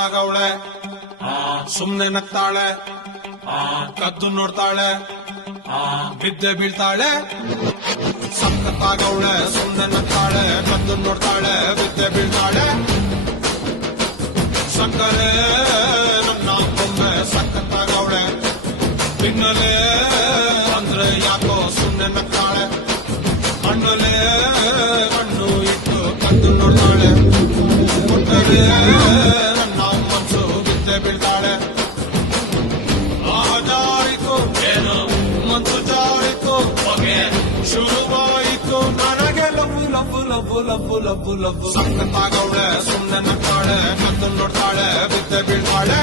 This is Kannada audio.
ಸಖತ್ತಾಗವಳೆ ಸುಮ್ನೆ ನಗ್ತಾಳೆ ಕದ್ದು ನೋಡ್ತಾಳೆ ಬಿದ್ದೆ ಬೀಳ್ತಾಳೆ ಸಖತ್ತಾಗವಳೆ ಸುಮ್ನೆ ನಗ್ತಾಳೆ ಕದ್ದು ನೋಡ್ತಾಳೆ ಬಿದ್ದೆ ಬೀಳ್ತಾಳೆ ಸಕ್ಕರೆ ನನ್ನ ಬೊಮ್ಮೆ ಸಖತ್ತಾಗವಳೆ ತಿನ್ನಲೆ ಅಂದ್ರೆ ಯಾಕೋ ಸುಮ್ನೆ ನಗ್ತಾಳೆ ಹಣ್ಣಲೆ ಹಣ್ಣು ಇಟ್ಟು ಕದ್ದು ನೋಡ್ತಾಳೆ ಕೊಟ್ಟರೆ ನನ್ನ ಮನಸ್ಸು ಬಿದ್ದೆ ಬೀಳ್ತಾಳೆ ಜಾರಿತು ಏನು ಮನಸ್ಸು ಜಾರಿತು ಹೊಗೆ ಶುರುವಾಯಿತು ನನಗೆ ಲಬ್ಬು ಲಬ್ಬು ಲಬ್ಬು ಲಬ್ಬು ಲಬ್ಬು ಲಬ್ಬು ಸಖತ್ತಾಗವಳೆ ಸುಮ್ನೆ ನಗ್ತಾಳೆ ಕದ್ದು ನೋಡ್ತಾಳೆ ಬಿದ್ದೆ ಬೀಳ್ತಾಳೆ